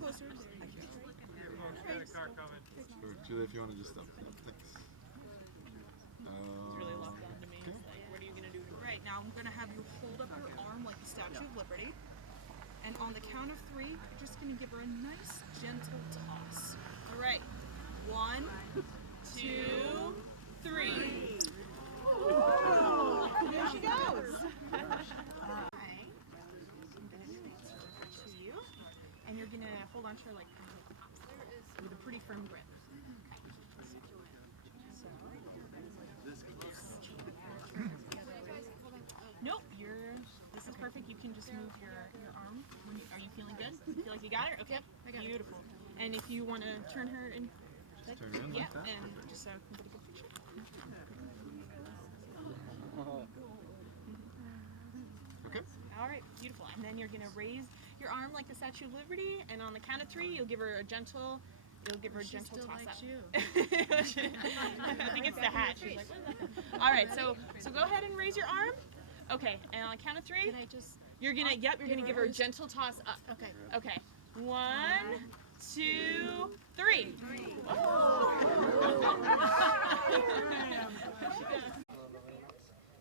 Closer. Julia, if you want to just stop. Thanks. It's really locked onto me. It's like, what are you gonna do to me? Right, now I'm gonna have you hold up your arm like the Statue of Liberty. And on the count of 3, you're just gonna give her a nice, gentle toss. All right. 1, 2, 3. There she goes. To you. And you're gonna hold on to her like with a pretty firm grip. Nope, this is perfect. You can just move your arm. Are you feeling good? Feel like you got her? Okay, I got it. beautiful. And if you want to turn her in, Turn her in yeah, like that. and just so I can get a good picture. Okay. All right, beautiful. And then you're gonna raise your arm like the Statue of Liberty, and on the count of 3, you'll give her a gentle. You'll give her a gentle still toss likes up. you. I think it's the hat. She's like, what is that? All right, so go ahead and raise your arm. Okay, and on the count of 3, Can I just? you're gonna give her a gentle toss up. Okay. Okay, 1, 2, 3.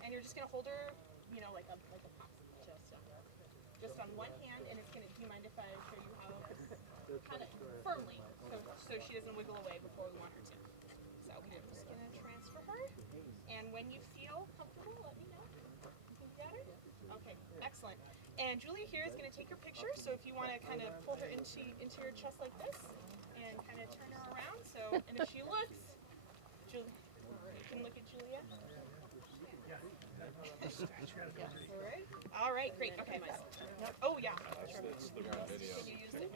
And you're just gonna hold her, like a pop, just on one hand, and it's gonna. Do you mind if I show you how? Kind of firmly, so she doesn't wiggle away before we want her to. So we're just gonna transfer her, and when you feel comfortable, let me know. You got her? Okay, excellent. And Julia here is gonna take your picture. So if you want to kind of pull her into your chest like this, and kind of turn her around. So, and if she looks, Julia, you can look at Julia. All right, great. Okay. Oh yeah. Can you use it?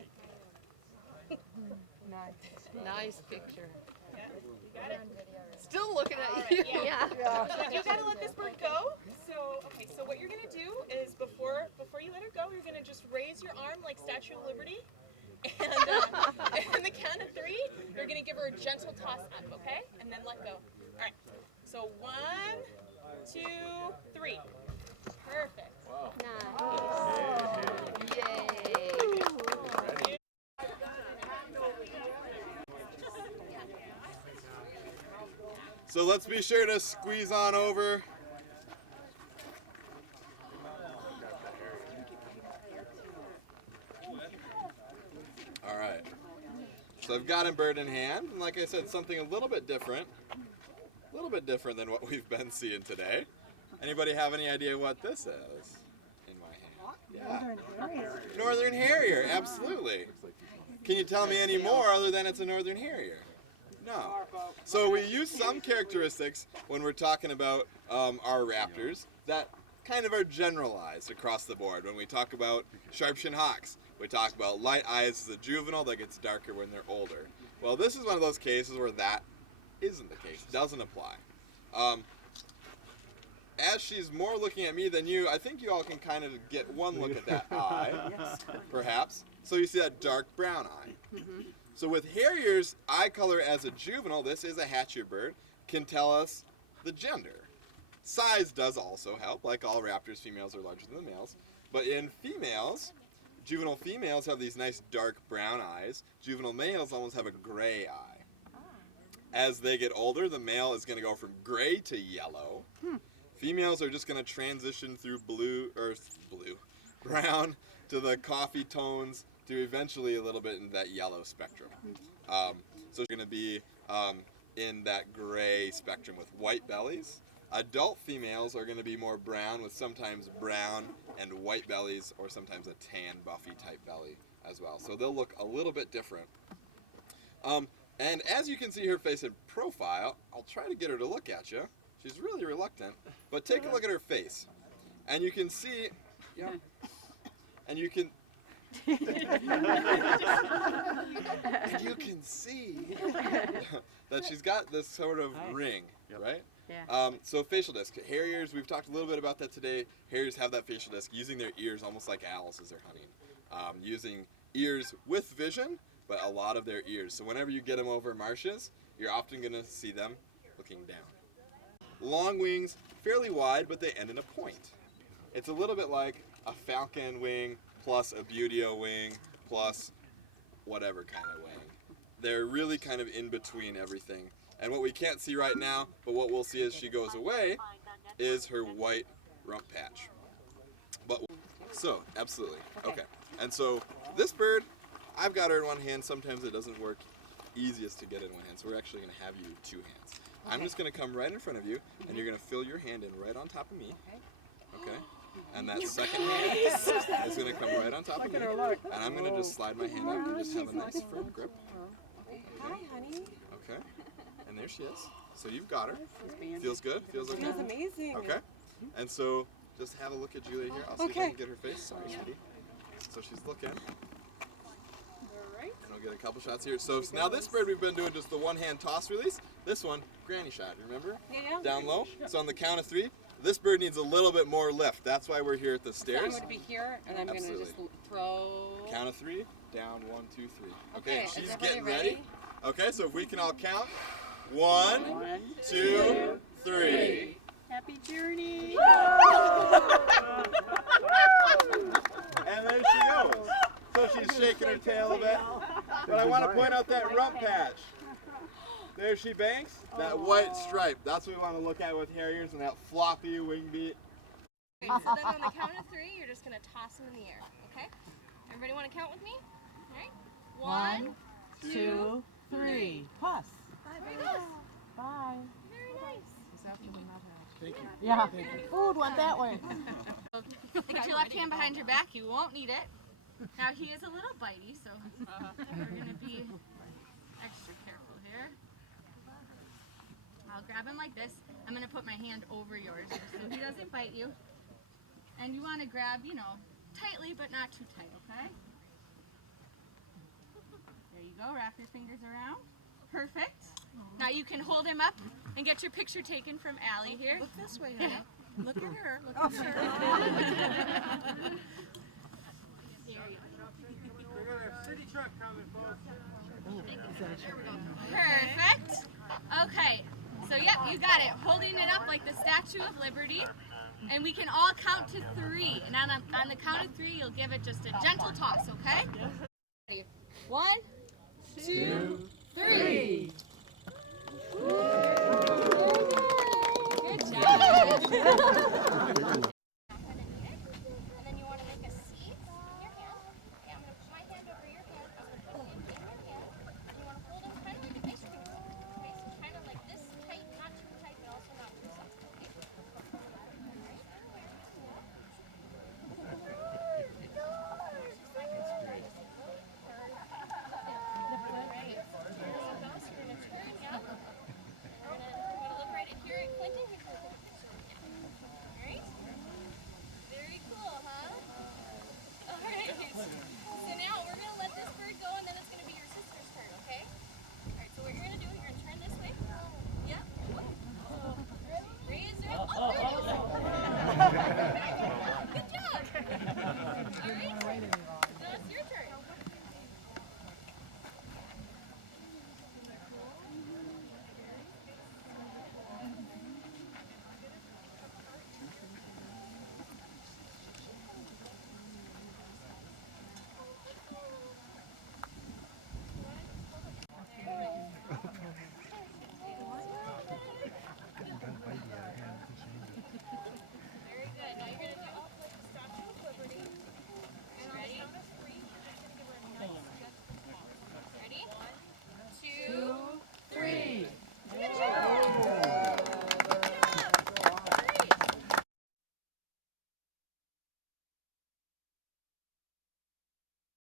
Nice picture. Yeah, you got it. Still looking at All you. right, yeah. You gotta let this bird go. So what you're gonna do is before you let her go, you're gonna just raise your arm like Statue of Liberty, and on the count of 3, you're gonna give her a gentle toss up, okay? And then let go. All right. So 1, 2, 3. Perfect. Yay. So let's be sure to squeeze on over. All right. So I've got a bird in hand, and like I said, something a little bit different than what we've been seeing today. Anybody have any idea what this is in my hand? Yeah. Northern Harrier, absolutely. Can you tell me any more other than it's a Northern Harrier? No. So we use some characteristics when we're talking about our raptors that kind of are generalized across the board. When we talk about Sharpshin hawks, we talk about light eyes as a juvenile that gets darker when they're older. Well, this is one of those cases where that isn't the case, doesn't apply. As she's more looking at me than you, I think you all can kind of get one look at that eye, perhaps. So you see that dark brown eye. So with Harriers, eye color as a juvenile, this is a hatchier bird, can tell us the gender. Size does also help, like all raptors, females are larger than the males. But in females, juvenile females have these nice dark brown eyes. Juvenile males almost have a gray eye. As they get older, the male is going to go from gray to yellow. Females are just going to transition through brown to the coffee tones to eventually a little bit in that yellow spectrum. So it's going to be in that gray spectrum with white bellies. Adult females are going to be more brown with sometimes brown and white bellies or sometimes a tan buffy type belly as well. So they'll look a little bit different. And as you can see her face in profile, I'll try to get her to look at you. She's really reluctant, but take a look at her face. And you can see, yeah, and you can, and you can see that she's got this sort of ring, right? Yeah. So facial disc. Harriers, we've talked a little bit about that today. Harriers have that facial disc, using their ears almost like owls as they're hunting. Using ears with vision, but a lot of their ears. So whenever you get them over marshes, you're often going to see them looking down. Long wings, fairly wide, but they end in a point. It's a little bit like a falcon wing plus a Buteo wing, plus whatever kind of wing. They're really kind of in between everything. And what we can't see right now, but what we'll see as she goes away, is her white rump patch. But so, absolutely. Okay. And so this bird, I've got her in one hand. Sometimes it doesn't work easiest to get in one hand. So we're actually going to have you two hands. I'm just going to come right in front of you, and you're going to fill your hand in right on top of me. Okay? And that second hand is going to come right on top of me. And I'm going to just slide my hand out and just have a nice firm grip. Hi, honey. Okay. And there she is. So you've got her. Feels good? Feels okay? Feels amazing. Okay. And so just have a look at Julia here. I'll see if I can get her face. Sorry, sweetie. So she's looking. Alright. And we'll get a couple shots here. So now this bird we've been doing just the one hand toss release. This one, granny shot, remember? Yeah. Down low. So on the count of 3, this bird needs a little bit more lift. That's why we're here at the So I'm stairs. going to be here, and I'm going to Absolutely. just throw. Count of 3, down 1, 2, 3. Okay, and is she's everybody getting ready. Okay, so if we can all count. 1, 2, 3. Happy journey. And there she goes. So she's shaking her tail a bit. But I want to point out that rump patch. There she banks. That white stripe. That's what we want to look at with harriers, and that floppy wing beat. Okay, so then on the count of 3, you're just gonna toss them in the air, okay? Everybody want to count with me? All right. 1, 2, 3. Toss. Very nice. Bye. Very nice. Yeah. Food went that way. Put your left hand behind your back. You won't need it. Now he is a little bitey, so we're gonna be extra careful here. I'll grab him like this. I'm gonna put my hand over yours just so he doesn't bite you. And you want to grab, tightly, but not too tight, okay? There you go. Wrap your fingers around. Perfect. Now you can hold him up and get your picture taken from Allie here. Look this way, honey. Look at her. Look at her. Perfect. Okay. So yep, you got it. Holding it up like the Statue of Liberty. And we can all count to 3. And on the count of 3, you'll give it just a gentle toss, okay? Ready? 1, 2, 3. Good job.